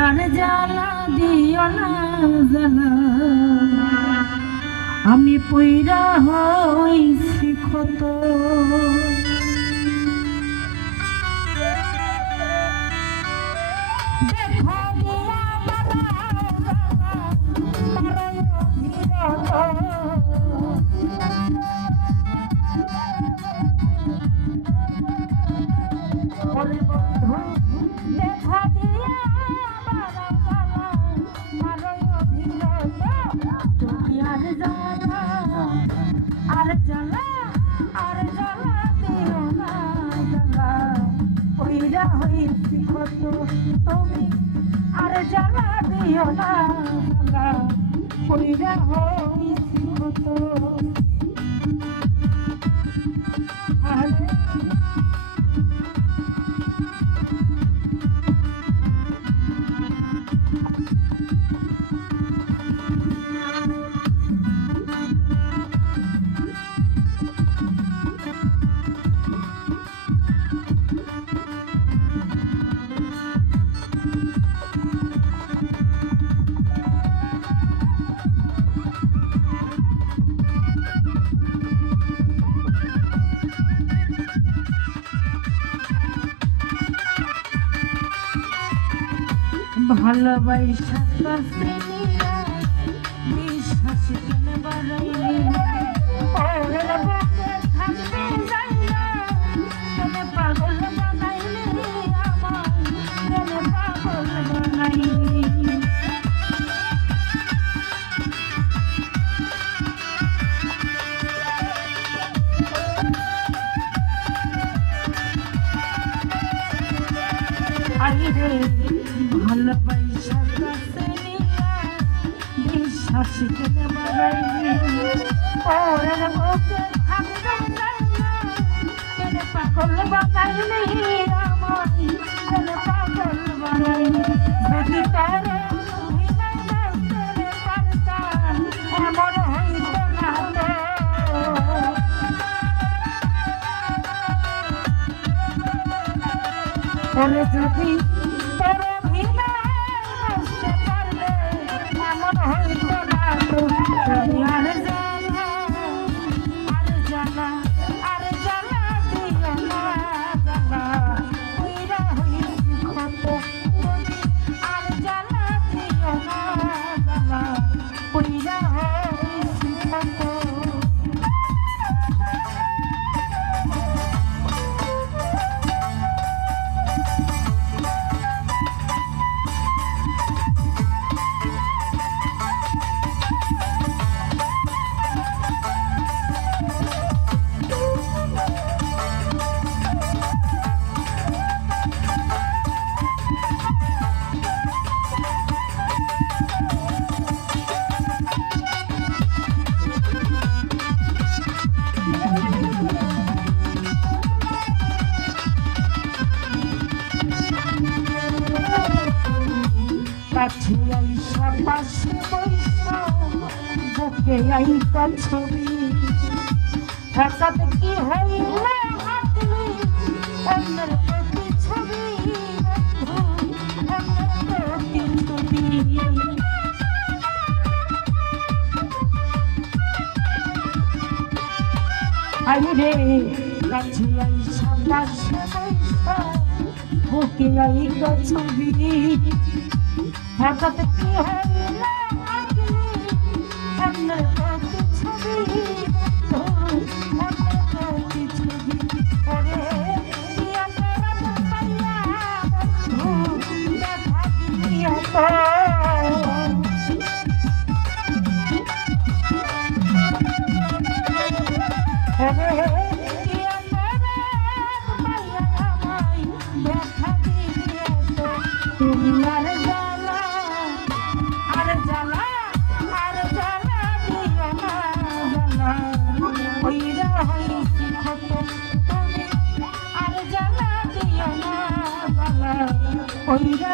আর জ্বালা দিও না জ্বালা আমি পইরা হইছি ক্ষত দেখা দিয়া আর জ্বালা দিও না জ্বালা পইরা হইছি ক্ষত তুমি আর জ্বালা দিও না জ্বালা পইরা হইছি ক্ষত ভালোবাসা কাছে নিয়া বিশ্বাস কেন বাড়াইলি ওরে বুকে থাকতে যাইলা কেন পাগল বানাইলি আমায় কেন পাগল বানাইলি আইরে ভালোবাসা কাছে নিয়া বিশ্বাস কেন বাড়াইলি ওরে বুকে থাকতে যাইলা কেন পাগল বানাইলি আমায় কেন পাগল বানাইলি যদি তারে এমন হইত না ওরে যদি কাছে আইসা পাশে বইসা বুকে আইতা ছবি হঠাৎ কি হইল হাতলি অন্যের প্রতি ছবি আইরে কাছে আইসা পাশে বইসা বুকে আইতা ছবি হঠাৎ কি হইল অন্যের প্রতি ছবি ওরে দেখা দিয়া তুমি আর জ্বালা দিও না জ্বালা পইরা হইছি ক্ষত তুমি আর জ্বালা দিও না জ্বালা পইরা